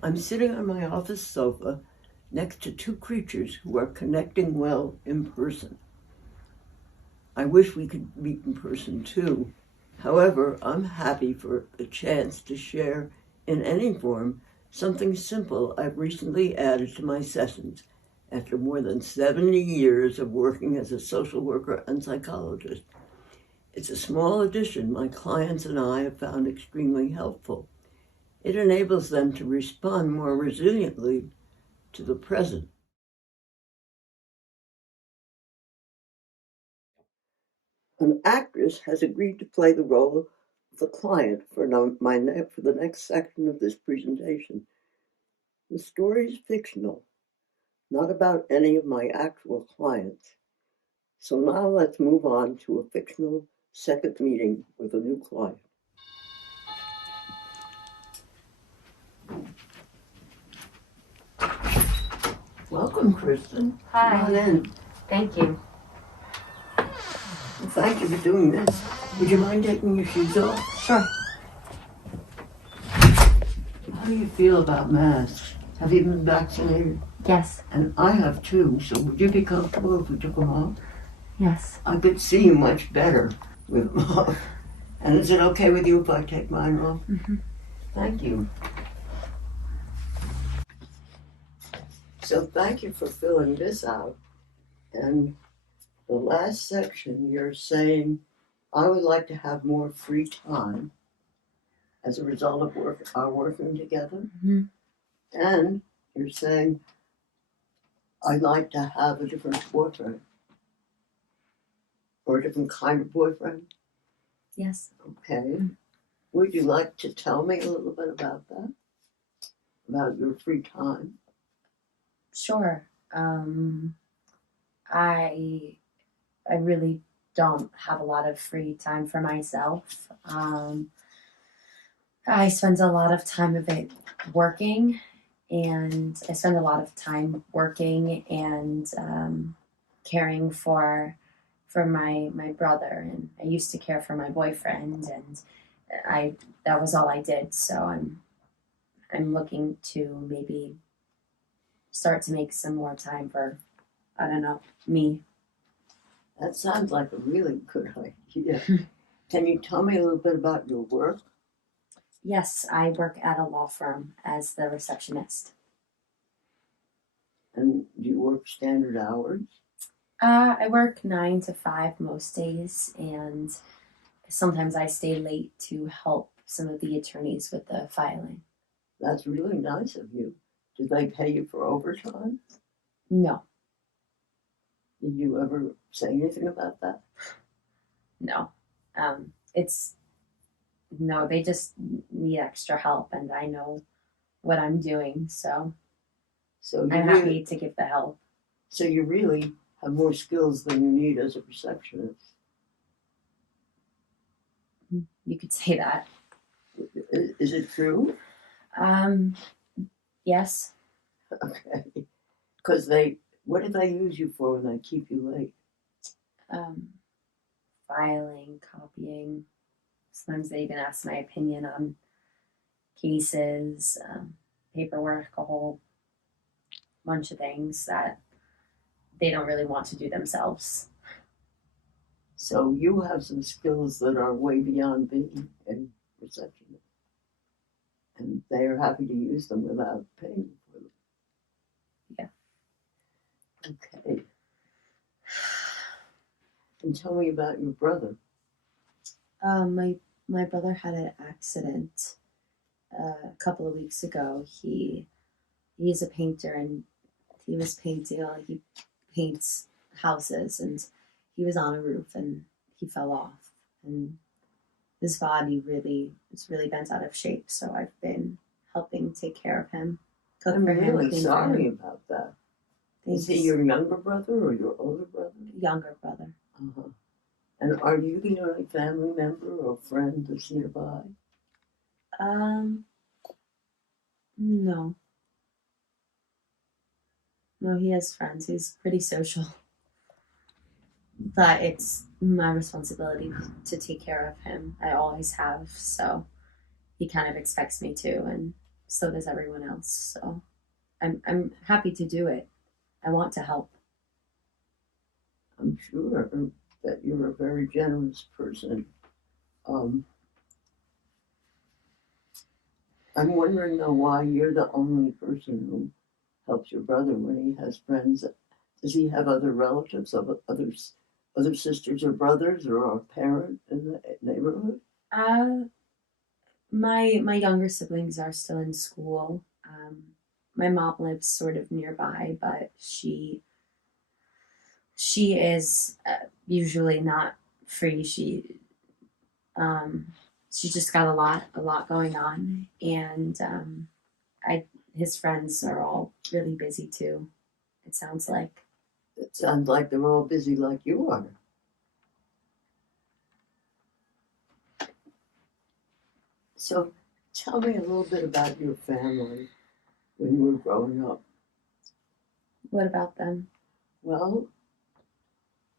I'm sitting on my office sofa next to two creatures who are connecting well in person. I wish we could meet in person too. However, I'm happy for the chance to share in any form something simple I've recently added to my sessions after more than 70 years of working as a social worker and psychologist. It's a small addition my clients and I have found extremely helpful. It enables them to respond more resiliently to the present. An actress has agreed to play the role of the client for the next section of this presentation. The story is fictional, not about any of my actual clients. So now let's move on to a fictional second meeting with a new client. Welcome, Kristen. Hi. Come on in. Thank you. Well, thank you for doing this. Would you mind taking your shoes off? Sure. How do you feel about masks? Have you been vaccinated? Yes. And I have too, so would you be comfortable if we took them off? Yes. I could see you much better with them off. And is it okay with you if I take mine off? Mm-hmm. Thank you. So thank you for filling this out. And the last section, you're saying, I would like to have more free time as a result of our working together. Mm-hmm. And you're saying, I'd like to have a different boyfriend or a different kind of boyfriend. Yes. Okay. Would you like to tell me a little bit about that? About your free time? Sure. I really don't have a lot of free time for myself. I spend a lot of time of it working, and I spend a lot of time working and caring for my brother, and I used to care for my boyfriend, and that was all I did. So I'm looking to maybe start to make some more time for, I don't know, me. That sounds like a really good idea. Can you tell me a little bit about your work? Yes, I work at a law firm as the receptionist. And do you work standard hours? I work 9 to 5 most days, and sometimes I stay late to help some of the attorneys with the filing. That's really nice of you. Do they pay you for overtime? No. Did you ever say anything about that? No. They just need extra help, and I know what I'm doing, so I'm happy to give the help. So you really have more skills than you need as a receptionist. You could say that. Is it true? Yes. Okay. Because what do they use you for when they keep you late? Filing, copying. Sometimes they even ask my opinion on cases, paperwork, a whole bunch of things that they don't really want to do themselves. So you have some skills that are way beyond being a receptionist. And they are happy to use them without paying for them. Yeah. Okay. And tell me about your brother. My brother had an accident a couple of weeks ago. He's a painter, and he was painting. He paints houses, and he was on a roof and he fell off, and his body is really bent out of shape. So I've been helping take care of him. I'm really sorry about that. Thanks. Is he your younger brother or your older brother? Younger brother. Uh-huh. And are you the only family member or friend that's nearby? No. No, he has friends. He's pretty social. But it's my responsibility to take care of him. I always have, so he kind of expects me to, and so does everyone else. So I'm happy to do it. I want to help. I'm sure that you're a very generous person. Um, I'm wondering though why you're the only person who helps your brother when he has friends. Does he have other relatives of other sisters or brothers or a parent in the neighborhood? Uh, my younger siblings are still in school. My mom lives sort of nearby, but she is usually not free. Um, she just got a lot going on, and I his friends are all really busy too. It sounds like. It sounds like they're all busy like you are. So tell me a little bit about your family when you were growing up. What about them? Well,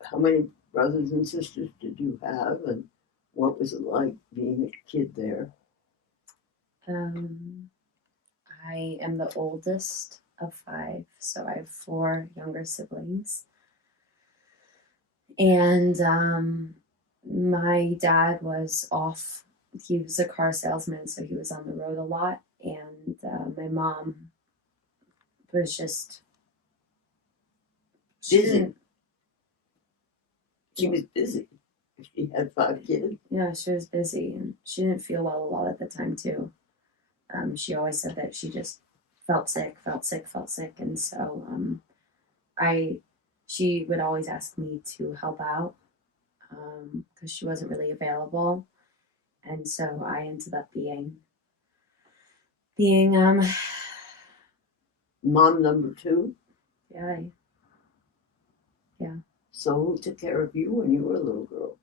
how many brothers and sisters did you have, and what was it like being a kid there? Um, I am the oldest of five, so I have four younger siblings. And my dad was off. He was a car salesman, so he was on the road a lot. And my mom was just, she Busy. didn't, She was busy. She had 5 kids. yeah, she was busy and she didn't feel well a lot at the time, too. She always said that she just felt sick, felt sick, felt sick. And so I, she would always ask me to help out because she wasn't really available. And so I ended up being Mom number two. yeah, yeah. So who took care of you when you were a little girl?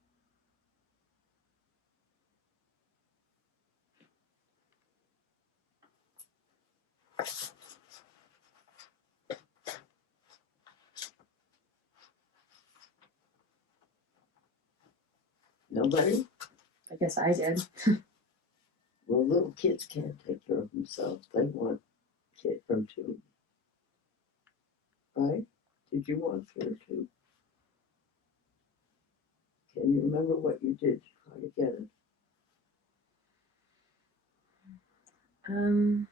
Nobody? I guess I did. Well, little kids can't take care of themselves. They want kid from two, right? Did you want care too? Can you remember what you did to try to get it? Um,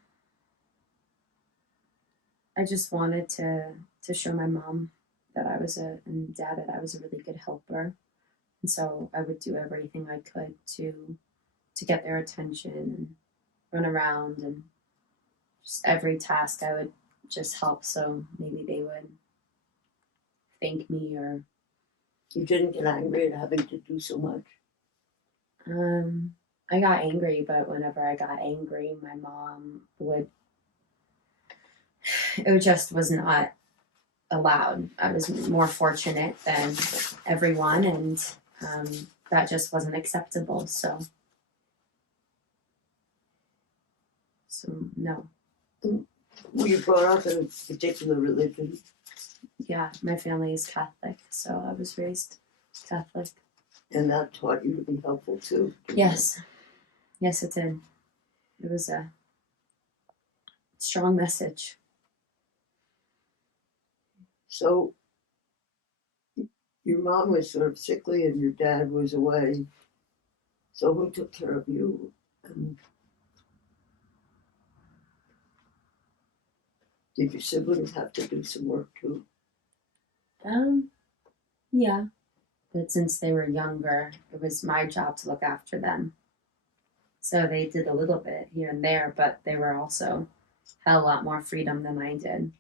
I just wanted to show my mom that I was and dad that I was a really good helper, and so I would do everything I could to get their attention and run around and just every task I would just help so maybe they would thank me or You didn't get angry at having to do so much. um I got angry, but whenever I got angry, my mom would it just was not allowed. I was more fortunate than everyone, and um, that just wasn't acceptable. So no, Were you brought up in a particular religion? yeah, my family is Catholic, so I was raised Catholic. And that taught you to be helpful too? Yes, yes, it did. It was a strong message. So your mom was sort of sickly and your dad was away. So who took care of you? And did your siblings have to do some work too? Um, yeah, but since they were younger, it was my job to look after them. So they did a little bit here and there, but they were also had a lot more freedom than I did.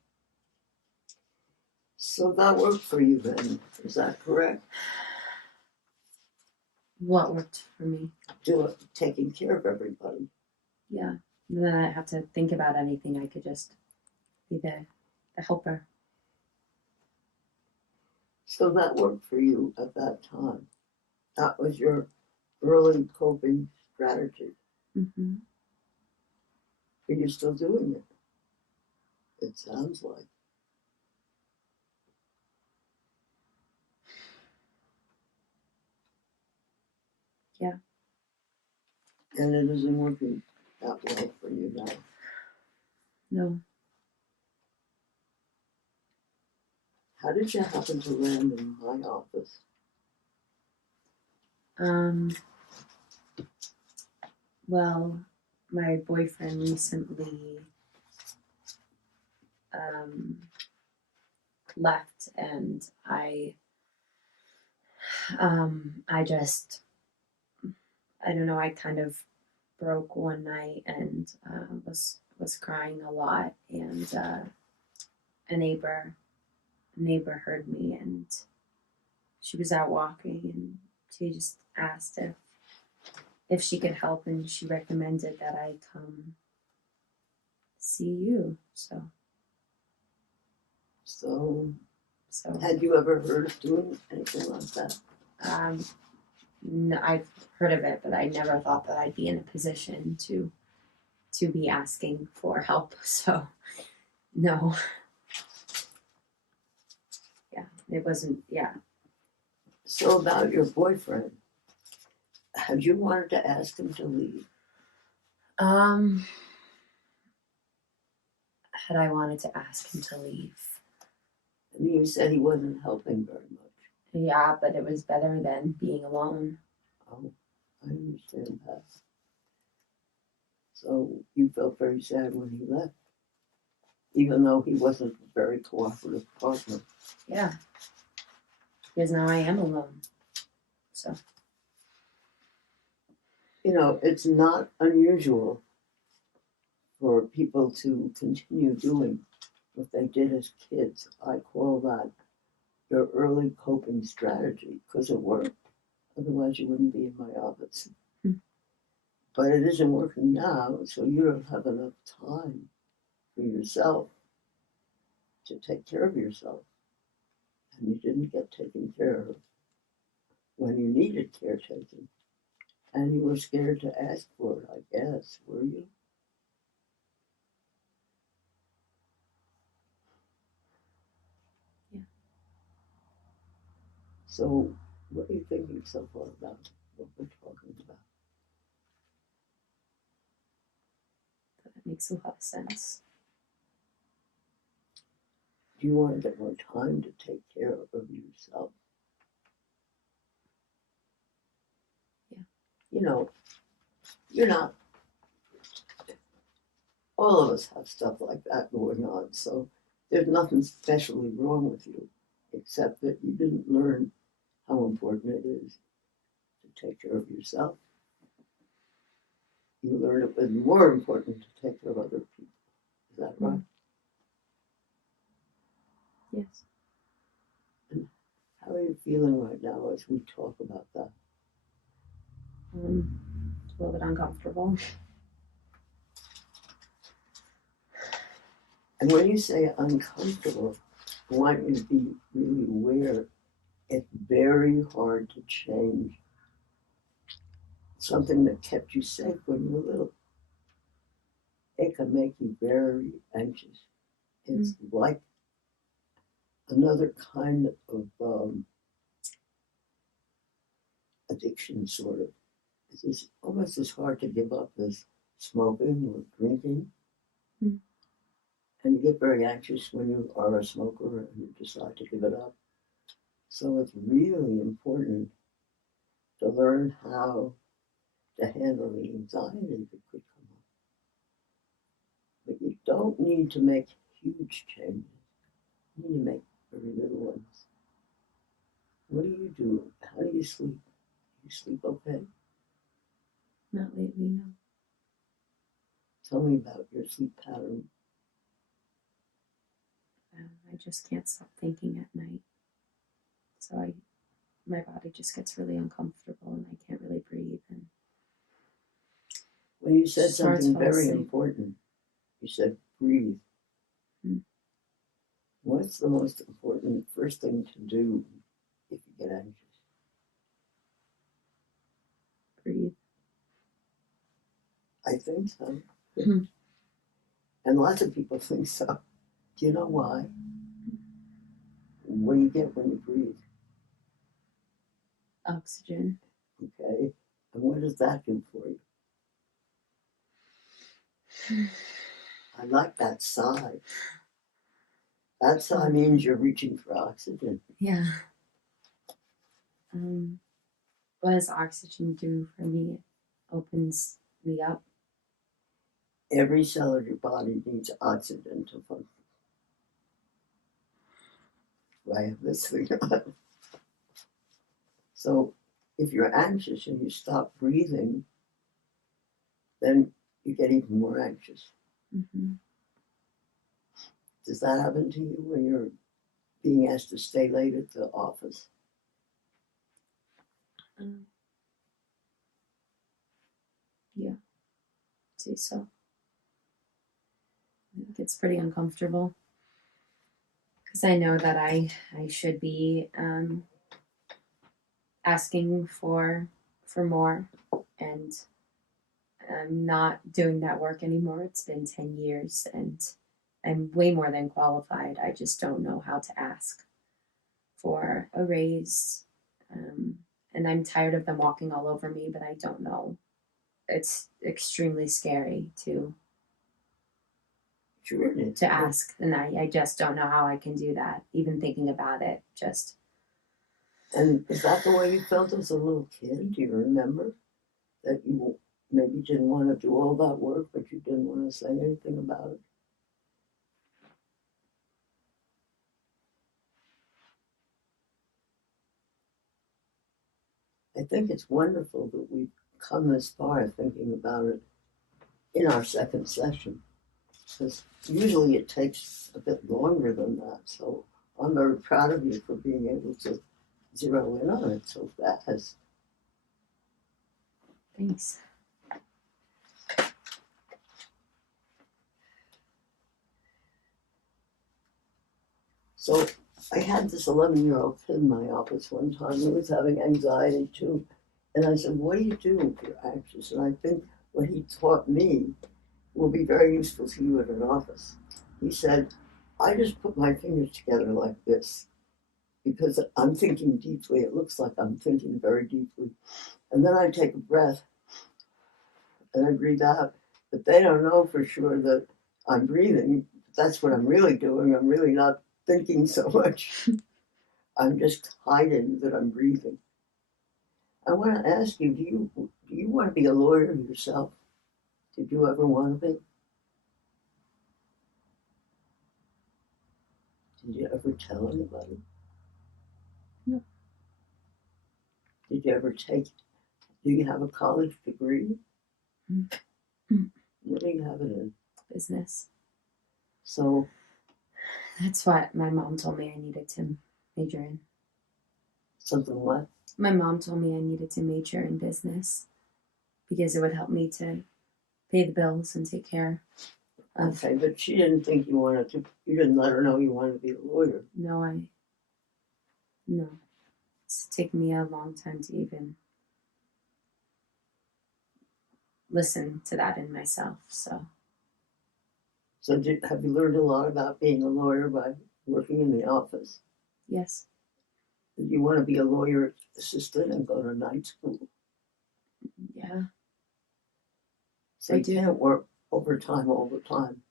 So that worked for you then, is that correct? What worked for me? Taking care of everybody. Yeah. And then I didn't have to think about anything. I could just be the helper. So that worked for you at that time. That was your early coping strategy. Mm-hmm. But you're still doing it sounds like. Yeah. And it isn't working that well for you now. No. How did you happen to land in my office? Well, my boyfriend recently left, and I just, I don't know, I kind of broke one night and was crying a lot, and a neighbor heard me, and she was out walking, and she just asked if she could help, and she recommended that I come see you. So, had you ever heard of doing anything like that? No, I've heard of it, but I never thought that I'd be in a position to be asking for help. So, no. Yeah, it wasn't. Yeah. So about your boyfriend, have you wanted to ask him to leave? Had I wanted to ask him to leave? I mean, you said he wasn't helping very much. Yeah, but it was better than being alone. Oh, I understand that. So you felt very sad when he left, even though he wasn't a very cooperative partner. Yeah. Because now I am alone. So. You know, it's not unusual for people to continue doing what they did as kids. I call that your early coping strategy because it worked. Otherwise, you wouldn't be in my office. But it isn't working now, so you don't have enough time for yourself to take care of yourself. And you didn't get taken care of when you needed caretaking. And you were scared to ask for it, I guess, were you? Yeah. So, what are you thinking so far about what we're talking about? That makes a lot of sense. Do you want to get more time to take care of yourself? Yeah. You know, you're not, all of us have stuff like that going on, so there's nothing especially wrong with you, except that you didn't learn how important it is to take care of yourself. You learned it was more important to take care of other people. Is that right? Yes. And how are you feeling right now as we talk about that? It's a little bit uncomfortable. And when you say uncomfortable, I want you to be really aware it's very hard to change something that kept you safe when you were little. It can make you very anxious. It's like another kind of addiction, sort of. It's almost as hard to give up as smoking or drinking. Mm. And you get very anxious when you are a smoker and you decide to give it up. So it's really important to learn how to handle the anxiety that could come up. But you don't need to make huge changes. You need to make very little ones. What do you do? How do you sleep? You sleep okay? Not lately, no. Tell me about your sleep pattern. I just can't stop thinking at night. So my body just gets really uncomfortable, and I can't really breathe. And Well, you said it's hard to something fall very asleep. important. You said breathe. What's the most important first thing to do if you get anxious? Breathe. I think so. Mhm. And lots of people think so. Do you know why? What do you get when you breathe? Oxygen. Okay. And what does that do for you? I like that sigh. That sigh means you're reaching for oxygen. Yeah. What does oxygen do for me? It opens me up. Every cell of your body needs oxygen to function. I have this thing on. So if you're anxious and you stop breathing, then you get even more anxious. Mm-hmm. Does that happen to you when you're being asked to stay late at the office? Yeah, I'd say so. I think it's pretty uncomfortable because I know that I should be asking for more, and I'm not doing that work anymore. It's been 10 years and I'm way more than qualified. I just don't know how to ask for a raise. And I'm tired of them walking all over me, but I don't know. It's extremely scary to Sure it is. ask, and I just don't know how I can do that. Even thinking about it, just. And is that the way you felt as a little kid? Do you remember that you maybe didn't want to do all that work, but you didn't want to say anything about it? I think it's wonderful that we've come this far thinking about it in our second session, because usually it takes a bit longer than that. So I'm very proud of you for being able to zero in on it so fast. Thanks. So I had this 11-year-old kid in my office one time. He was having anxiety too. And I said, what do you do if you're anxious? And I think what he taught me will be very useful to you at an office. He said, I just put my fingers together like this because I'm thinking deeply. It looks like I'm thinking very deeply. And then I take a breath and I breathe out. But they don't know for sure that I'm breathing. That's what I'm really doing. I'm really not thinking so much. I'm just hiding that I'm breathing. I want to ask you, do you want to be a lawyer yourself? Did you ever want to be? Did you ever tell anybody? No. Did you ever do you have a college degree? Mm-hmm. What do you have it in? Business. So That's what my mom told me I needed to major in. something what? My mom told me I needed to major in business because it would help me to pay the bills and take care of. Okay, but she didn't think you wanted to, you didn't let her know you wanted to be a lawyer. No. It's taken me a long time to even listen to that in myself. So Have you learned a lot about being a lawyer by working in the office? yes. Did you want to be a lawyer assistant and go to night school? Yeah. So you can't work overtime all the time.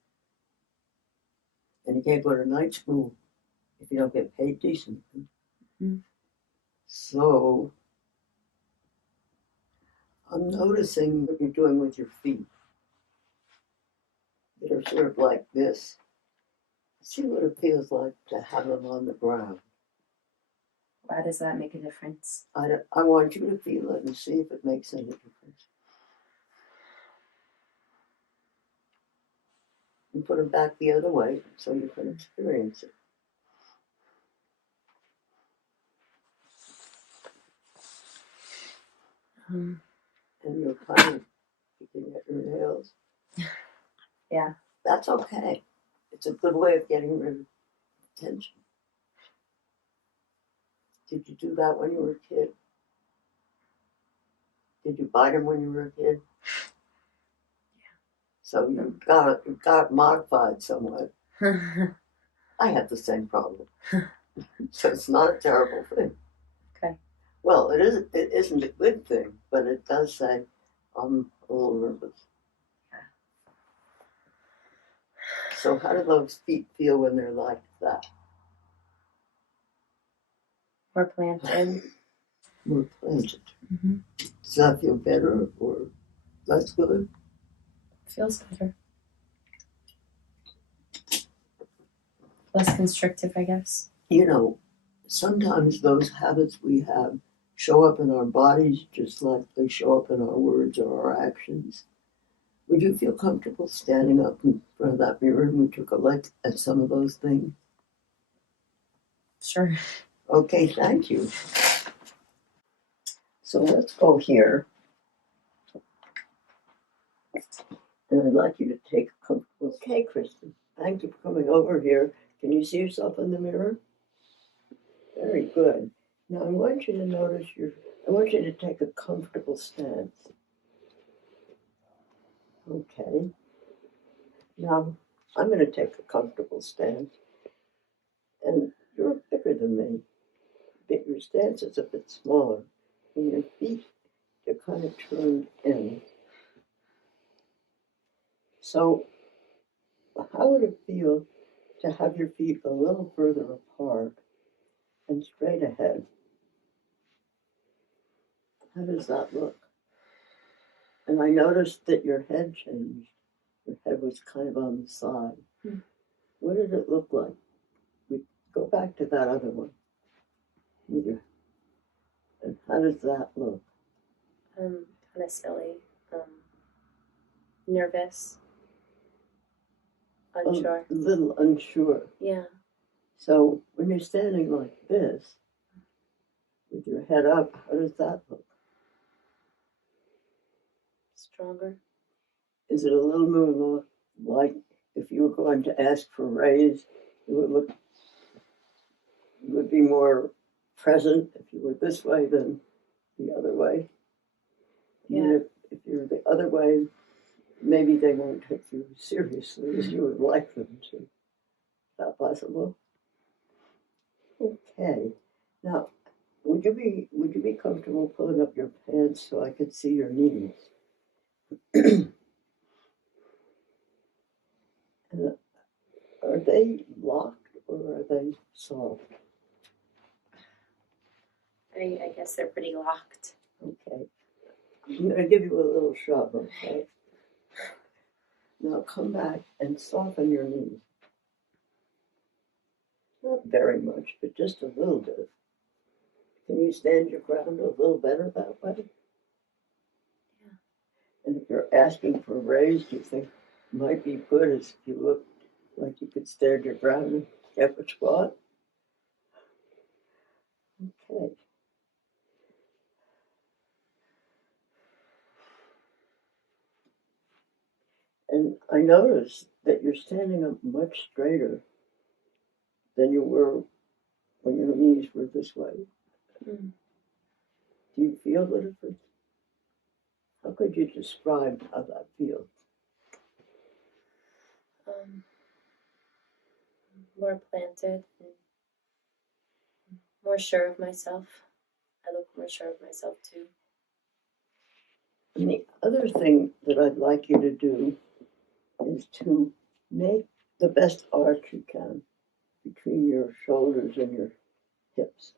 And you can't go to night school if you don't get paid decently. Mm-hmm. So I'm noticing what you're doing with your feet. They're sort of like this. See what it feels like to have them on the ground. Why does that make a difference? I want you to feel it and see if it makes any difference. And put them back the other way so you can experience it. And you're kind of picking at your nails. Yeah. That's okay. It's a good way of getting rid of tension. Did you do that when you were a kid? Did you bite them when you were a kid? Yeah. So you got it modified somewhat. I have the same problem. So it's not a terrible thing. Okay. Well, it isn't a good thing, but it does say I'm a little nervous. So how do those feet feel when they're like that? More planted. More planted. Mm-hmm. Does that feel better or less good? Feels better. Less constrictive, I guess. You know, sometimes those habits we have show up in our bodies just like they show up in our words or our actions. Would you feel comfortable standing up in front of that mirror and we took a look at some of those things? Sure. Okay, thank you. So let's go here. And I'd like you to take a comfortable. Okay, Kristen, thank you for coming over here. Can you see yourself in the mirror? Very good. Now I want you to notice I want you to take a comfortable stance. Okay. Now I'm going to take a comfortable stance. And you're bigger than me, but your stance is a bit smaller. And your feet are kind of turned in. So how would it feel to have your feet a little further apart and straight ahead? How does that look? And I noticed that your head changed. Your head was kind of on the side. What did it look like? We go back to that other one. And how does that look? Kind of silly. Nervous. Unsure. A little unsure. Yeah. So when you're standing like this, with your head up, how does that look? Stronger. Is it a little more like if you were going to ask for a raise, you would be more present if you were this way than the other way? Yeah. If you're the other way, maybe they won't take you seriously as you would like them to. Is that possible? Okay. Now, would you be comfortable pulling up your pants so I could see your knees? And are they locked or are they soft? I guess they're pretty locked. Okay. I'm going to give you a little shove, okay? Now come back and soften your knees. Not very much, but just a little bit. Can you stand your ground a little better that way? Yeah. And if you're asking for a raise, do you think it might be good as if you looked like you could stand your ground and get what you want? Okay. And I noticed that you're standing up much straighter than you were when your knees were this way. Mm. Do you feel the difference? How could you describe how that feels? More planted and more sure of myself. I look more sure of myself too. And the other thing that I'd like you to do is to make the best arch you can between your shoulders and your hips.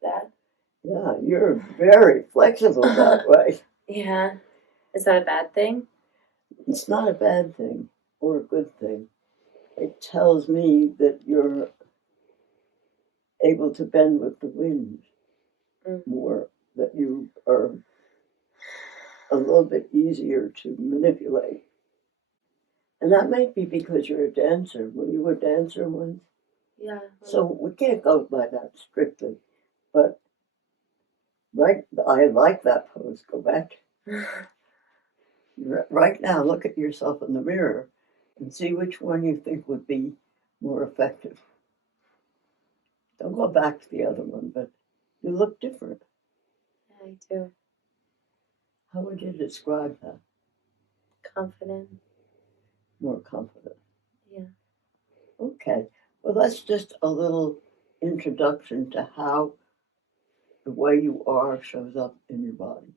That? Yeah, you're very flexible that way. Yeah. Is that a bad thing? It's not a bad thing or a good thing. It tells me that you're able to bend with the wind more, that you are a little bit easier to manipulate. And that might be because you're a dancer. Were you a dancer once? Yeah. So we can't go by that strictly. But right, I like that pose. Go back. Right now, look at yourself in the mirror and see which one you think would be more effective. Don't go back to the other one, but you look different. Yeah, I do. How would you describe that? Confident. More confident. Yeah. Okay. Well, that's just a little introduction to how the way you are shows up in your body.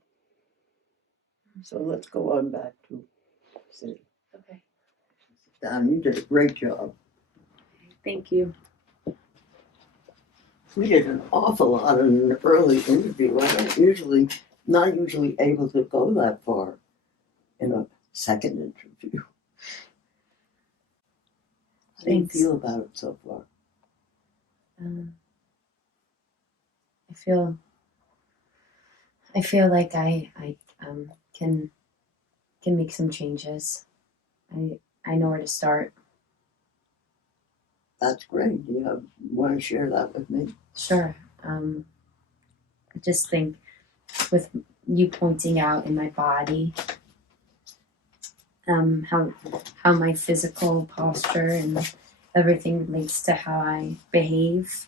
So let's go on back to See, Okay. Don, you did a great job. Thank you. We did an awful lot in an early interview. I don't usually, not usually able to go that far in a second interview. How do you Thanks. feel about it so far? I feel like I can make some changes. I know where to start. That's great. You want to share that with me? Sure. I just think with you pointing out in my body, how my physical posture and everything relates to how I behave,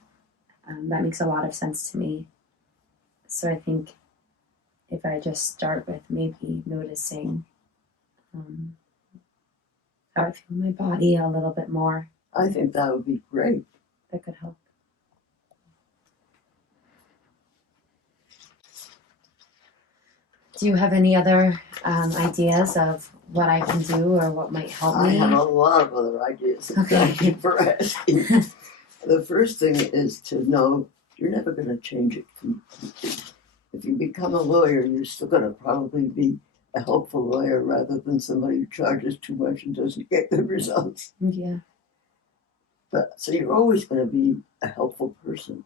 that makes a lot of sense to me. So I think if I just start with maybe noticing how I feel in my body a little bit more, I think that would be great. that could help. Do you have any other ideas of what I can do or what might help I me? have a lot of other ideas. Okay. Thank you for asking. The first thing is to know you're never going to change it completely. If you become a lawyer, you're still going to probably be a helpful lawyer rather than somebody who charges too much and doesn't get good results. Yeah. But so you're always going to be a helpful person,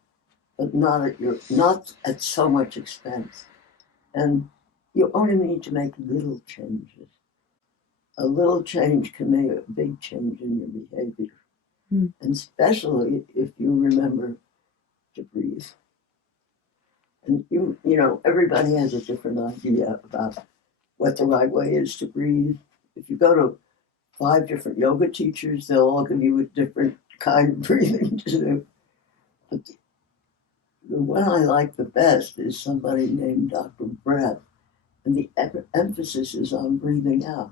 but not at so much expense. And you only need to make little changes. A little change can make a big change in your behavior. And especially if you remember to breathe. And you know, everybody has a different idea about what the right way is to breathe. If you go to 5 different yoga teachers, they'll all give you a different kind of breathing to do. But the one I like the best is somebody named Dr. Breath. And the emphasis is on breathing out.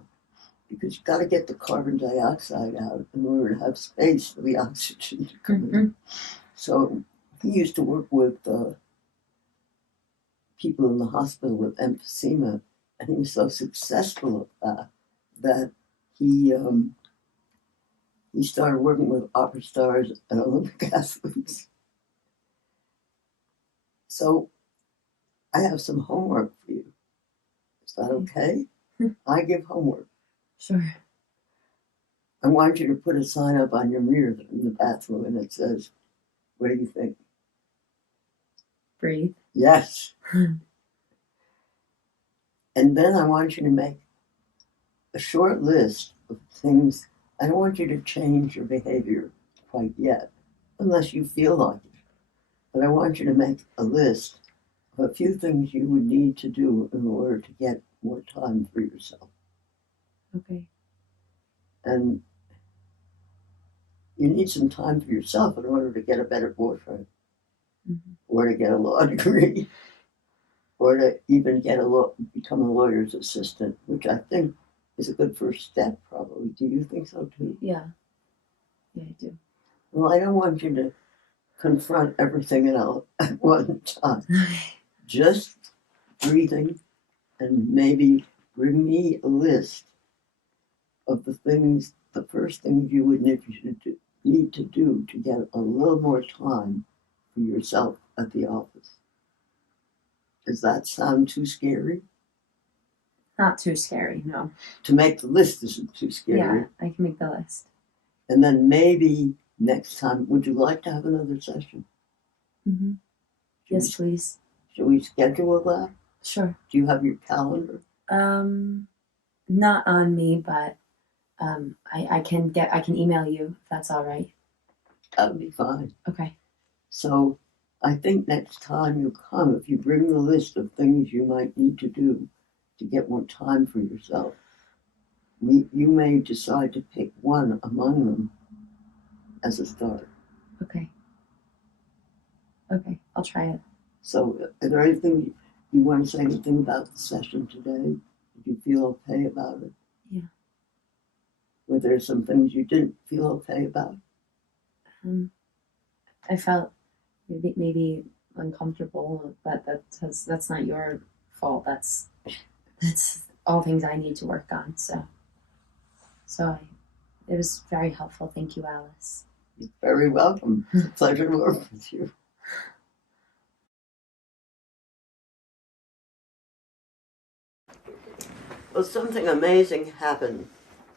Because you've got to get the carbon dioxide out in order to have space for the oxygen to come in. So he used to work with people in the hospital with emphysema, and he was so successful at that he started working with opera stars and Olympic athletes. So I have some homework for you. Is that okay? I give homework. Sure. I want you to put a sign up on your mirror in the bathroom, and it says, "What do you think?" Breathe. Yes. And then I want you to make a short list of things. I don't want you to change your behavior quite yet, unless you feel like it. But I want you to make a list of a few things you would need to do in order to get more time for yourself. Okay. And you need some time for yourself in order to get a better boyfriend, or to get a law degree, or to even become a lawyer's assistant, which I think is a good first step, probably. Do you think so too? Yeah. Yeah, I do. Well, I don't want you to confront everything at one time. Just breathing, and maybe bring me a list of the first things you would need to do to get a little more time for yourself at the office. Does that sound too scary? Not too scary, no. To make the list isn't too scary. Yeah, I can make the list. And then maybe next time, would you like to have another session? Yes, please. Should we schedule that? Sure. Do you have your calendar? Not on me, but I can email you if that's all right. That would be fine. Okay. So I think next time you come, if you bring the list of things you might need to do to get more time for yourself, you may decide to pick one among them as a start. Okay. Okay, I'll try it. So is there anything you want to say anything about the session today? Did you feel okay about it? Yeah. Were there some things you didn't feel okay about? I felt maybe uncomfortable, but that's not your fault. That's all things I need to work on. So. So it was very helpful. Thank you, Alice. You're very welcome. It's a pleasure to work with you. Well, something amazing happened.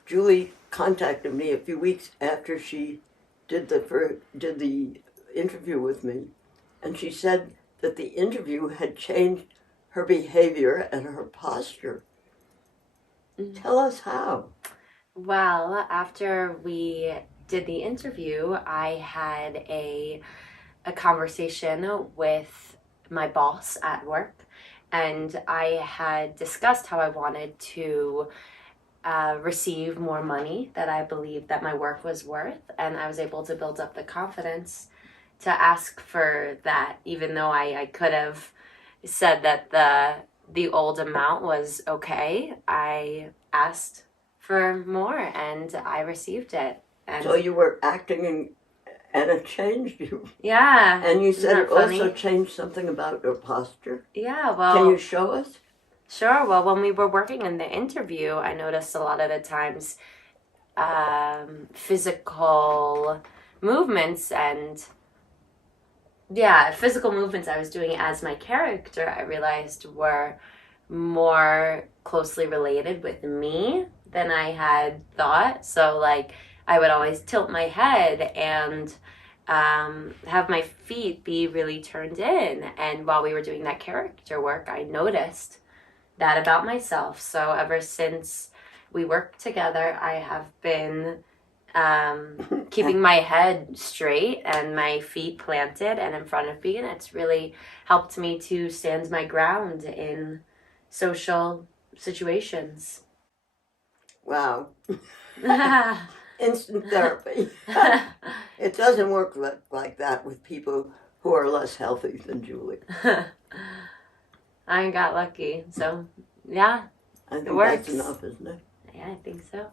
Julie contacted me a few weeks after she did the interview with me, and she said that the interview had changed her behavior and her posture. Tell us how. Well, after we did the interview, I had a conversation with my boss at work, and I had discussed how I wanted to receive more money that I believed that my work was worth, and I was able to build up the confidence to ask for that, even though I could have said that the old amount was okay. I asked for more and I received it. And so you were acting and it changed you. Yeah. And you said it also changed something about your posture. Yeah, well. Can you show us? Sure. Well, when we were working in the interview, I noticed a lot of the times physical movements and physical movements I was doing as my character, I realized were more closely related with me than I had thought. So, like, I would always tilt my head and have my feet be really turned in. And while we were doing that character work, I noticed that about myself. So, ever since we worked together, I have been keeping my head straight and my feet planted and in front of me, and it's really helped me to stand my ground in social situations. Wow. Instant therapy. It doesn't work like that with people who are less healthy than Julie. I got lucky, so yeah, I think it works. That's enough, isn't it? Yeah, I think so.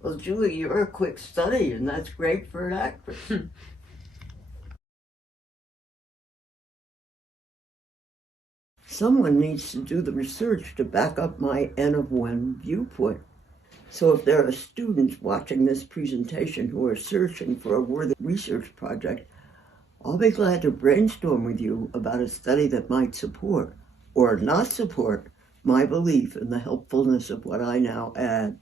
Well, Julie, you're a quick study, and that's great for an actress. Someone needs to do the research to back up my N of 1 viewpoint. So if there are students watching this presentation who are searching for a worthy research project, I'll be glad to brainstorm with you about a study that might support or not support my belief in the helpfulness of what I now add.